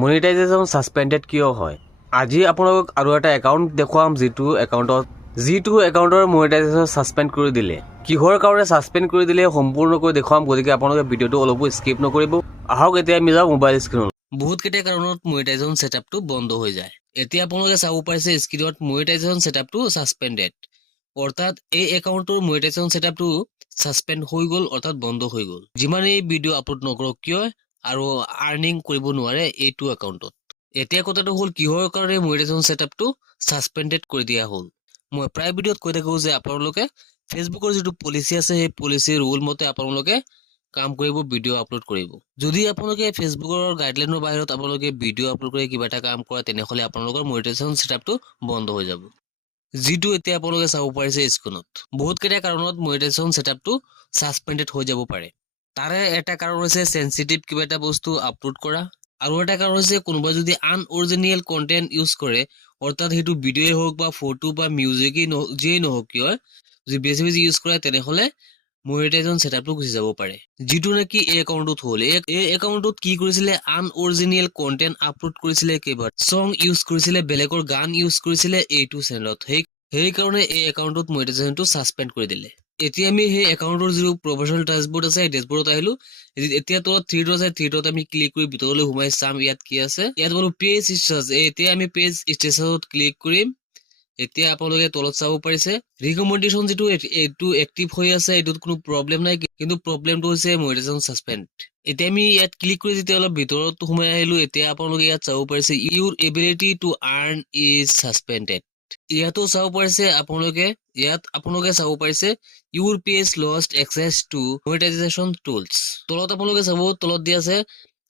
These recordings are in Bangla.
মনিটাইজেশ্যন ছাছপেণ্ডেড কিয় হয়? আজি আপোনালোকক আৰু এটা একাউণ্ট দেখুৱাম যিটো একাউণ্টত যিটো একাউণ্টৰ মনিটাইজেশ্যন ছাছপেণ্ড কৰি দিলে। কিহৰ কাৰণে ছাছপেণ্ড কৰি দিলে সম্পূৰ্ণকৈ দেখুৱাম গতিকে আপোনালোকে ভিডিঅ'টো অলপো স্কিপ নকৰিব। আহক এতিয়া আমি যাওঁ মোবাইল স্ক্ৰীণত বহুত কেইটা কাৰণত মনিটাইজেশ্যন ছেটআপটো বন্ধ হৈ যায়। এতিয়া আপোনালোকে চাব পাৰিছে স্ক্ৰীণত মনিটাইজেশ্যন ছেটআপটো ছাছপেণ্ডেড অৰ্থাৎ এই একাউণ্টটোৰ মনিটাইজেশ্যন ছেটআপটো ছাছপেণ্ড হৈ গ'ল অৰ্থাৎ বন্ধ হৈ গ'ল। যিমানেই ভিডিঅ' আপলোড নকৰক কিয়? আৰু আৰ্নিং কৰিব নোৱাৰে এইটো একাউণ্টত এতিয়া কথাটো হ'ল, কিহৰ কাৰণে মনিটাইজেশ্যন ছেটআপটো ছাছপেণ্ডেড কৰি দিয়া হ'ল? মই প্ৰায় ভিডিঅ'ত কৈ থাকোঁ যে আপোনালোকে ফেচবুকৰ যিটো পলিচি আছে, সেই পলিচিৰ ৰুল মতে আপোনালোকে কাম কৰিব, ভিডিঅ' আপলোড কৰিব। যদি আপোনালোকে ফেচবুকৰ গাইডলাইনৰ বাহিৰত আপোনালোকে ভিডিঅ' আপলোড কৰি কিবা এটা কাম কৰে, তেনেহ'লে আপোনালোকৰ মনিটাইজেশ্যন ছেটআপটো বন্ধ হৈ যাব। যিটো এতিয়া আপোনালোকে চাব পাৰিছে স্ক্ৰীণত বহুত কেইটা কাৰণত মনিটাইজেশ্যন ছেটআপটো ছাছপেণ্ডেড হৈ যাব পাৰে। তাৰে এটা কাৰণ হৈছে চেঞ্চিটিভ কিবা এটা বস্তু আপলোড কৰা। আৰু এটা কাৰণ হৈছে কোনোবাই যদি আনঅৰিজিনেল কণ্টেণ্ট ইউজ কৰে, অৰ্থাৎ সেইটো ভিডিঅ'ই হওক বা ফটো বা মিউজিকেই নহওক যিয়েই নহওক কিয়, যদি বেছি বেছি ইউজ কৰে তেনেহ'লে মনিটাইজেশ্যন ছেটআপটো গুচি যাব পাৰে। যিটো নেকি এই একাউণ্টটোত হ'ল। এই এই একাউণ্টটোত কি কৰিছিলে? আনঅৰিজিনেল কণ্টেণ্ট আপলোড কৰিছিলে কেইবাৰ? চং ইউজ কৰিছিলে, বেলেগৰ গান ইউজ কৰিছিলে এইটো চেনেলত সেই, সেইকাৰণে এই একাউণ্টটোত মনিটাইজেশ্যনটো ছাছপেণ্ড কৰি দিলে। এতিয়া আমি সেই একাউণ্টৰ যিটো প্ৰফেচনেল ডেচবৰ্ড আছে, সেই ডেচবৰ্ডত আহিলো। এতিয়া তলত থ্ৰী ডট আছে থ্ৰী ডট আমি ক্লিক কৰি ভিতৰলৈ সোমাই চাম ইয়াত কি আছে। ইয়াত বাৰু পেজ ষ্টেটাছ এতিয়া আমি পেজ ষ্টেটাছত ক্লিক কৰিম। এতিয়া আপোনালোকে তলত চাব পাৰিছে ৰিকমেণ্ডেশ্যন যিটো এইটো এক্টিভ হৈ আছে, এইটোত কোনো প্ৰব্লেম নাই, কিন্তু প্ৰব্লেমটো হৈছে মনিটাইজেশ্যন ছাছপেণ্ড এতিয়া আমি ইয়াত ক্লিক কৰি যেতিয়া অলপ ভিতৰত সোমাই আহিলো, এতিয়া আপোনালোকে ইয়াত চাব পাৰিছে your ability to earn is suspended ইয়াতো চাব পাৰিছে আপোনালোকে, ইয়াত আপোনালোকে চাব পাৰিছে your page lost access to monetization tools তলত আপোনালোকে চাব, তলত দিয়া আছে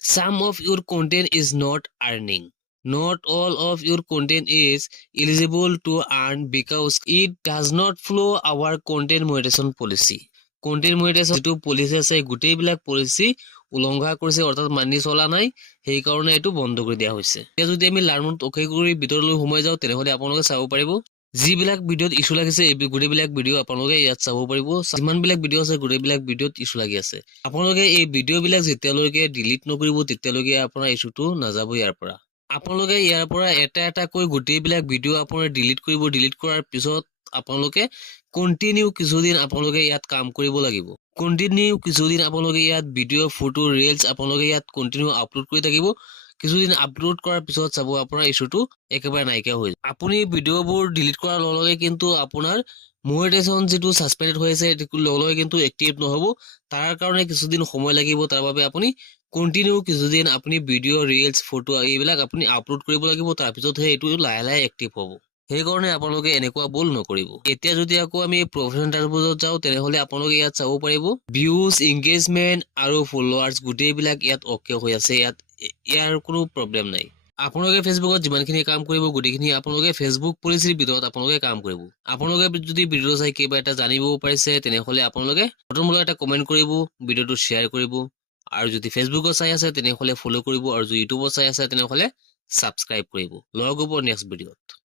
some of your content is not earning not all of your content is eligible to earn because it does not follow our content monetization policy. Content monetization যিটো পলিচি আছে এই গোটেইবিলাক পলিচি উলংঘা কৰিছে, অৰ্থাৎ মানি চলা নাই, সেইকাৰণে এইটো বন্ধ কৰি দিয়া হৈছে। এতিয়া যদি আমি লাৰ্ণত অকে কৰি ভিতৰলৈ সোমাই যাওঁ, তেনেহ'লে আপোনালোকে চাব পাৰিব, যিবিলাক ভিডিঅ'ত ইছ্যু লাগিছে এই গোটেইবিলাক ভিডিঅ' আপোনালোকে ইয়াত চাব পাৰিব। যিমানবিলাক ভিডিঅ' আছে, গোটেইবিলাক ভিডিঅ'ত ইছ্যু লাগি আছে। আপোনালোকে এই ভিডিঅ'বিলাক যেতিয়ালৈকে ডিলিট নকৰিব, তেতিয়ালৈকে আপোনাৰ ইছ্যুটো নাযাব ইয়াৰ পৰা। আপোনালোকে ইয়াৰ পৰা এটা এটাকৈ গোটেইবিলাক ভিডিঅ' আপোনাৰ ডিলিট কৰিব ডিলিট কৰাৰ পিছত আপোনালোকে কণ্টিনিউ কিছুদিন আপোনালোকে ইয়াত কাম কৰিব লাগিব। কণ্টিনিউ কিছুদিন আপোনালোকে ইয়াত ভিডিঅ' ফটো ৰিলছ আপোনালোকে ইয়াত কণ্টিনিউ আপলোড কৰি থাকিব। কিছুদিন আপলোড কৰাৰ পিছত চাব আপোনাৰ ইছ্যুটো একেবাৰে নাইকিয়া হৈ যাব। আপুনি ভিডিঅ'বোৰ ডিলিট কৰাৰ লগে লগে কিন্তু আপোনাৰ মনিটাইজেশ্যন যিটো ছাছপেণ্ডেড হৈ আছে লগে লগে কিন্তু এক্টিভ নহ'ব। তাৰ কাৰণে কিছুদিন সময় লাগিব, তাৰ বাবে আপুনি কণ্টিনিউ কিছুদিন আপুনি ভিডিঅ' ৰিলছ ফটো এইবিলাক আপুনি আপলোড কৰিব লাগিব। তাৰপিছতহে এইটো লাহে লাহে এক্টিভ হ'ব। সেইকাৰণে আপোনালোকে এনেকুৱা ভুল নকৰিব। এতিয়া যদি আকৌ আমি প্ৰফেচনেল ডেচবৰ্ডত যাওঁ তেনেহ'লে আপোনালোকে ইয়াত চাব পাৰিব। ভিউজ এংগেজমেণ্ট আৰু ফলোৱাৰ্ছ গোটেইবিলাক ইয়াত অ'কে হৈ আছে। ইয়াত ইয়াৰ কোনো প্ৰব্লেম নাই। আপোনালোকে ফেচবুকত যিমানখিনি কাম কৰিব গোটেইখিনি আপোনালোকে ফেচবুক পলিচিৰ ভিতৰত আপোনালোকে কাম কৰিব। আপোনালোকে যদি ভিডিঅ' চাই কিবা এটা জানিব পাৰিছে তেনেহ'লে আপোনালোকে প্ৰথমতে এটা কমেণ্ট কৰিব ভিডিঅ'টো শ্বেয়াৰ কৰিব। আৰু যদি ফেচবুকত চাই আছে তেনেহ'লে ফ'ল' কৰিব। আৰু যদি ইউটিউবত চাই আছে তেনেহ'লে ছাবস্ক্ৰাইব কৰিব। লগ হ'ব নেক্সট ভিডিঅ'ত